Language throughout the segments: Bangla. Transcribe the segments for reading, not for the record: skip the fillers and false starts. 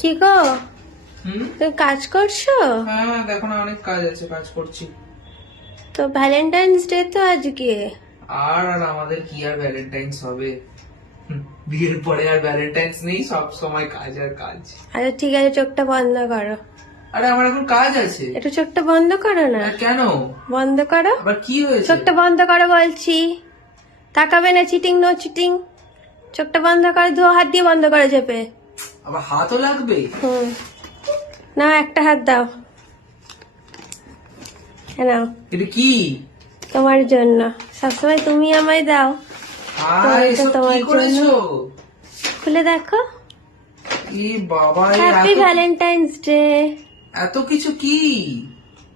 কি গো, তুমি কাজ করছো? হ্যাঁ দেখো না, অনেক কাজ আছে, কাজ করছি। তো ভ্যালেন্টাইন্স ডে তো আজকে। আর আর আমাদের কি আর ভ্যালেন্টাইন্স হবে? বিয়ের পরে আর ভ্যালেন্টাইন্স নেই, সব সময় কাজ আর কাজ। আচ্ছা ঠিক আছে, চোখটা বন্ধ করো। আরে আমার এখন কাজ আছে। একটু চোখটা বন্ধ করো না। কেন? বন্ধ করো, আবার কি হয়েছে? চোখটা বন্ধ করো বলছি। তাকাবে না, চিটিং নো চিটিং। চোখটা বন্ধ করো, দু হাত দিয়ে বন্ধ করো চেপে। আবার হাতও লাগবে? নাও, একটা হাত দাও। নাও, এটা কি? তোমার জন্য। সবসময় তুমি আমায় দাও। আর এটা এসব তোমার কি করেছো? খুলে দেখো। এ বাবা, হ্যাপি ভ্যালেন্টাইন্স ডে। এত কিছু কি?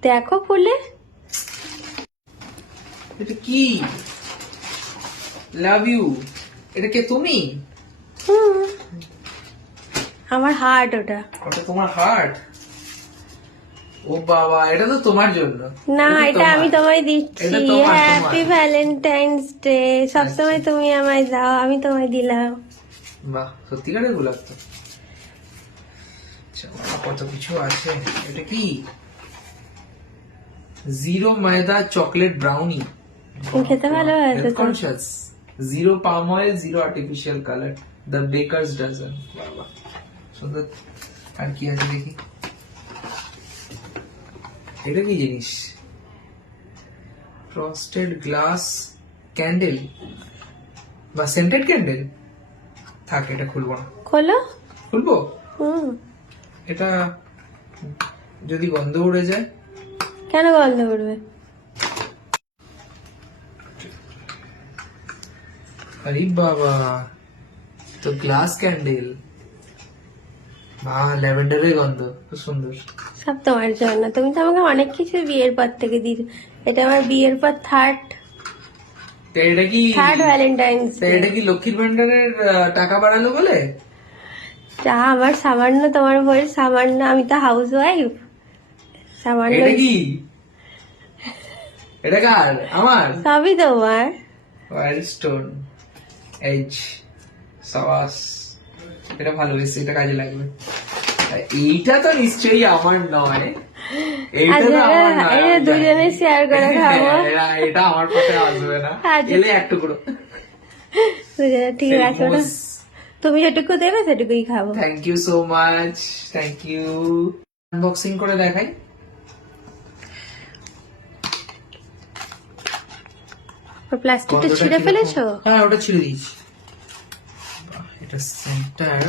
দেখো খুলে। এটা কি? Love you. এটা কে, তুমি? হুম, আমার হার্ট ওটা। ওটা তোমার হার্ট? ও বাবা, এটা তো তোমার জন্য। না, এটা আমি তোমায় এটা দিচ্ছি। তোমার, হ্যাপি ভ্যালেন্টাইন্স ডে। সবসময় তুমি আমায় দাও, আমি তোমায় দিলাম। বাহ, সত্যিকারের গোলাপ তো। আচ্ছা, কত কিছু আছে। এটা কি? জিরো ময়দা চকলেট ব্রাউনি। তুমি খেতে ভালোবাসো তো? Conscious. Zero palm oil, zero artificial colour, the Baker's Dozen. বাবা সুন্দর। আর কি আছে দেখি। এটা কি জিনিস? ফ্রস্টেড গ্লাস ক্যান্ডেল বা সেন্টেড ক্যান্ডেল। থাক, এটা খুলবো না। খোলো। খুলবো? হুম। এটা যদি গন্ধ উড়ে যায়? কেন গন্ধ করবে? আরে বাবা, তো গ্লাস ক্যান্ডেল। বাহ, ল্যাভেন্ডারের গন্ধ, খুব সুন্দর। সব তোমার জন্য। তুমি তো আমাকে অনেক কিছু বিয়ের পর থেকে দিয়েছো। এটা আমার বিয়ের পর থার্ড তো এটা কি ভ্যালেন্টাইন্স তো ডে। এটা কি লক্ষ্মীর ভান্ডারের টাকা বাড়ালো বলে? যা আমার সামান্য, তোমার বয়স সামান্য। আমি তো হাউস ওয়াইফ। সামান্য। এটা কি? এটা কার? আমার? সবই তোমার। ওয়াইল্ড স্টোন এজ সাবাস। এটা ভালো, বেশি এটা কাজে লাগবে। এইটা তো নিশ্চয়ই আমার নয়। এইটা তো আচ্ছা, আমার নয়, এটা আমি দুজনে জানি। শেয়ার করে খাবো। এটা আমার পাশে আসবে না। আচ্ছা। এলে এক টুকরো। দুজনে ঠিক আছে না? তুমি যেটুকু দেবে সেটুকুই খাবো। Thank you so much, thank you. Unboxing করে দেখাই। প্লাস্টিকটা ছিঁড়ে ফেলেছো? হ্যাঁ, ওটা ছিঁড়ে দিয়েছি। বাহ, এটা সেন্টার।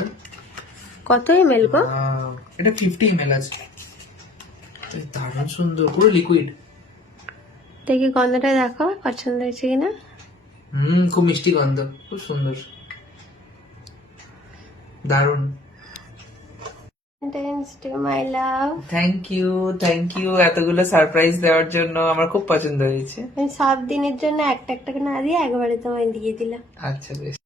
কত এমএল গো? এটা 50 ml আছে। দারুণ সুন্দর, পুরো লিকুইড। দেখি গন্ধটা দেখো, পছন্দ হয়েছে কিনা। খুব মিষ্টি গন্ধ, খুব সুন্দর, দারুণ। Valentine's Day my love. Thank you এতগুলো সারপ্রাইজ দেওয়ার জন্য, আমার খুব পছন্দ হয়েছে। আমি সব দিনের জন্য একটা একটা করে না দিয়ে একবারে তোমায় দিয়ে দিলাম। আচ্ছা, বেশ।